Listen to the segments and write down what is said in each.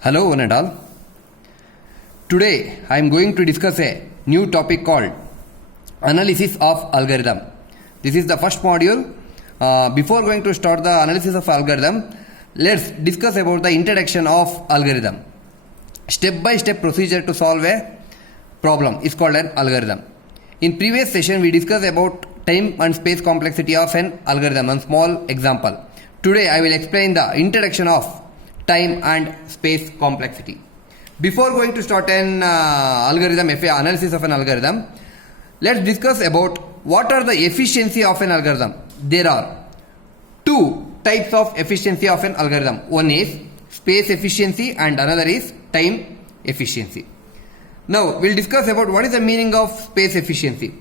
Hello, one and all. Today I am going to discuss a new topic called analysis of algorithm. This is the first module. Before going to start the analysis of algorithm, let's discuss about the introduction of algorithm. Step by step procedure to solve a problem is called an algorithm. In previous session we discussed about time and space complexity of an algorithm, a small example. Today I will explain the introduction of time and space complexity. Before going to start an algorithm, analysis of an algorithm, let's discuss about what are the efficiency of an algorithm. There are two types of efficiency of an algorithm. One is space efficiency and another is time efficiency. Now we'll discuss about what is the meaning of space efficiency.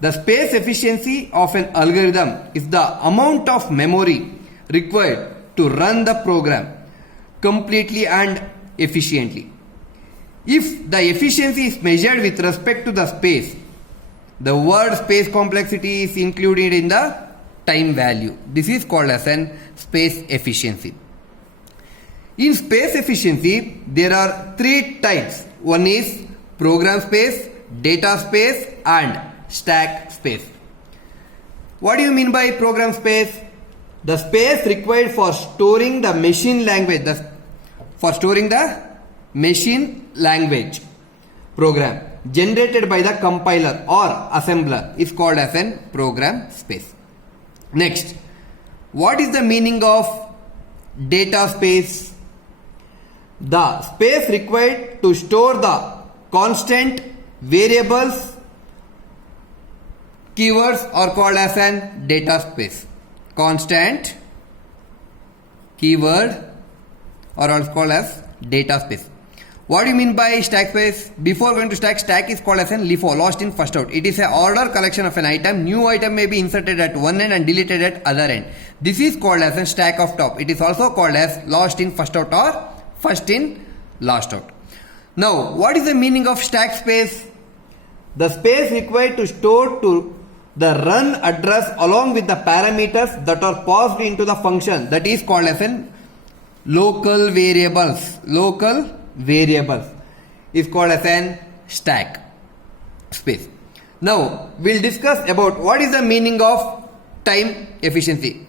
The space efficiency of an algorithm is the amount of memory required to run the program completely and efficiently. If the efficiency is measured with respect to the space, the word space complexity is included in the time value. This is called as an space efficiency. In space efficiency, there are three types. One is program space, data space and stack space. What do you mean by program space? The space required for storing the machine language program generated by the compiler or assembler is called as an program space. Next, what is the meaning of data space? The space required to store the constant variables keywords are called as an data space. Constant keyword or also called as data space. What do you mean by stack space? Before going to stack is called as an LIFO, lost in first out. It is an order collection of an item. New item may be inserted at one end and deleted at other end. This is called as a stack of top. It is also called as lost in first out or first in last out. Now, what is the meaning of stack space? The space required to store to the run address along with the parameters that are passed into the function, that is called as an local variables. Local variables is called as an stack space. Now we'll discuss about what is the meaning of time efficiency.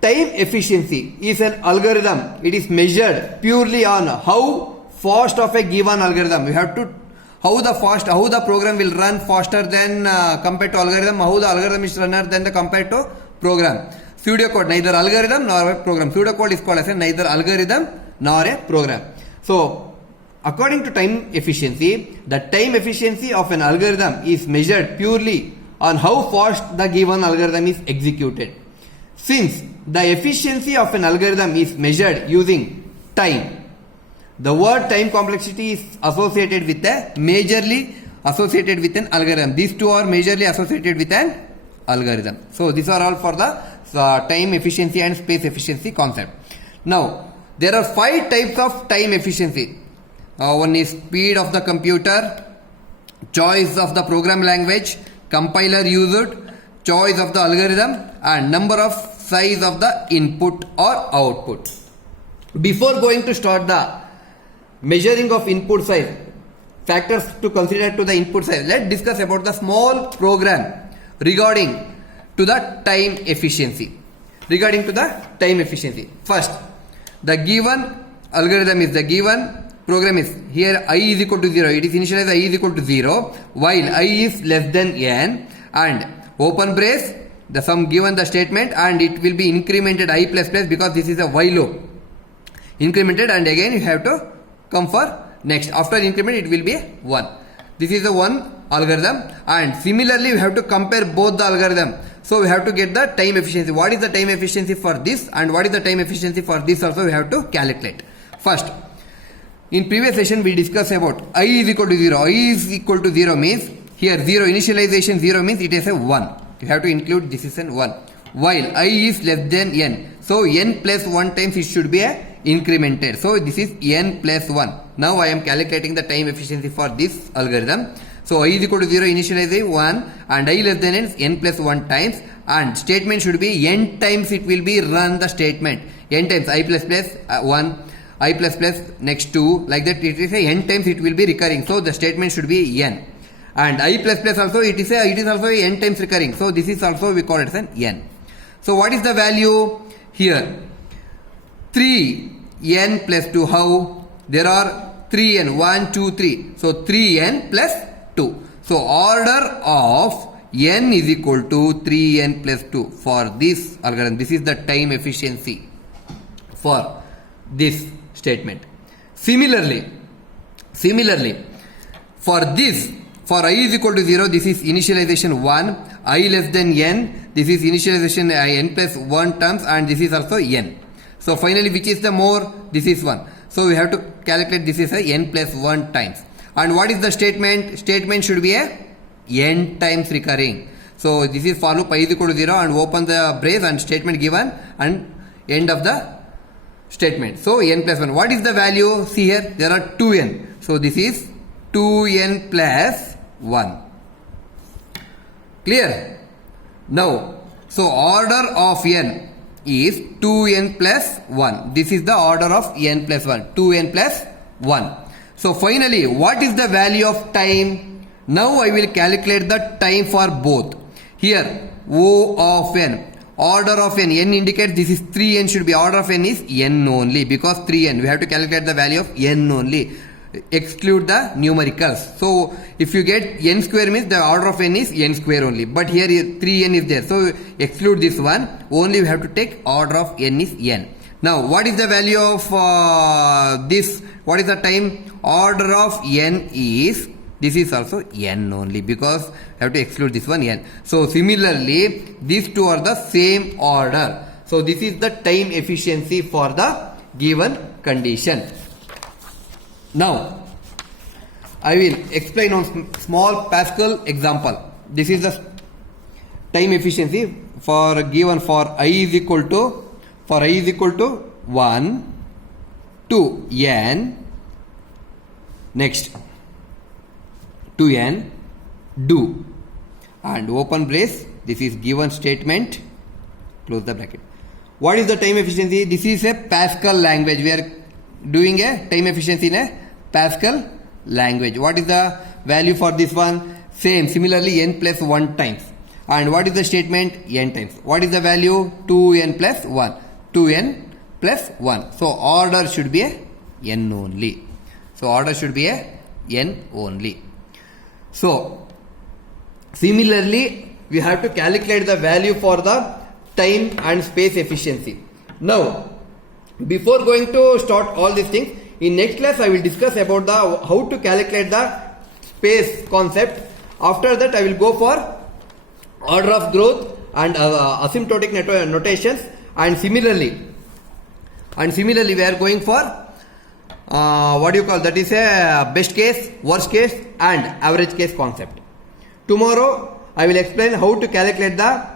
Time efficiency is an algorithm. It is measured purely on how fast of a given algorithm. We have to how the program will run faster than compared to algorithm, how the algorithm is runner than the compared to program. Pseudocode, neither algorithm nor a program. Pseudocode is called as a neither algorithm nor a program. So according to time efficiency, the time efficiency of an algorithm is measured purely on how fast the given algorithm is executed. Since the efficiency of an algorithm is measured using time, the word time complexity is associated with majorly associated with an algorithm. These two are majorly associated with an algorithm. So these are all for the time efficiency and space efficiency concept. Now there are 5 types of time efficiency. One is speed of the computer, choice of the program language, compiler used, choice of the algorithm and number of size of the input or output. Before going to start the measuring of input size, factors to consider to the input size, let's discuss about the small program regarding to the time efficiency. First, the given algorithm is the given program is here I is equal to 0. It is initialized I is equal to 0 while I is less than n and open brace the sum given the statement and it will be incremented I plus plus because this is a while loop. Incremented and again you have to come for next. After increment it will be 1. This is the one algorithm and similarly we have to compare both the algorithm. So we have to get the time efficiency. What is the time efficiency for this and what is the time efficiency for this also we have to calculate. First, in previous session we discussed about I is equal to 0. I is equal to 0 means here 0 initialization 0 means it is a 1. You have to include this is an 1. While I is less than n. So n plus 1 times it should be a incremented. So this is n plus 1. Now I am calculating the time efficiency for this algorithm. So I is equal to 0 initialize 1 and I less than n plus 1 times, and statement should be n times it will be run the statement. N times I plus plus 1, I plus plus next 2, like that it is a n times it will be recurring. So the statement should be n. And I plus plus also it is also a n times recurring. So this is also we call it as an n. So what is the value here? 3n plus 2. How? There are 3n, 1, 2, 3. So 3n plus 2. So order of n is equal to 3n plus 2 for this algorithm. This is the time efficiency for this statement. Similarly, for this, for I is equal to 0, this is initialization 1, I less than n, this is initialization n plus 1 terms, and this is also n. So finally, which is the more? This is 1. So we have to calculate this is a n plus 1 times. And what is the statement? Statement should be a n times recurring. So this is for loop I is equal to 0 and open the brace and statement given and end of the statement. So n plus 1. What is the value? See here, there are 2n. So this is 2n plus 1. Clear? Now, so order of n is 2n plus 1. This is the order of n plus 1. 2n plus 1. So finally, what is the value of time? Now I will calculate the time for both. Here, O of n. Order of n. N indicates this is 3n should be. Order of n is n only because 3n. We have to calculate the value of n only. Exclude the numericals. So if you get n square means the order of n is n square only. But here 3n is there. So exclude this one. Only we have to take order of n is n. Now what is the value of this? What is the time? Order of n is, this is also n only because we have to exclude this one n. So similarly, these two are the same order. So this is the time efficiency for the given condition. Now I will explain on small Pascal example. This is the time efficiency for given for I is equal to 1 to n. Next 2n do and open brace. This is given statement, close the bracket. What is the time efficiency? This is a Pascal language. We are doing a time efficiency in a Pascal language. What is the value for this one? Same, similarly n plus 1 times. And what is the statement? N times. What is the value? 2n plus 1. 2n plus 1. So order should be a n only. So order should be a n only. So similarly, we have to calculate the value for the time and space efficiency. Now, before going to start all these things, in next class I will discuss about the how to calculate the space concept. After that I will go for order of growth and asymptotic notations, and similarly we are going for what do you call, that is a best case, worst case and average case concept. Tomorrow I will explain how to calculate the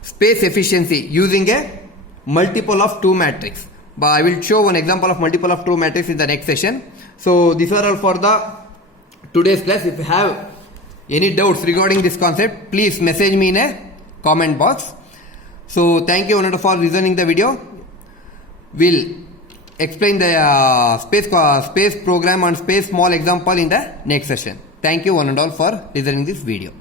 space efficiency using a multiple of 2 matrix. But I will show one example of multiple of 2 matrix in the next session. So these are all for the today's class. If you have any doubts regarding this concept, please message me in a comment box. So thank you for listening the video. We'll explain the space program and space small example in the next session. Thank you one and all for listening this video.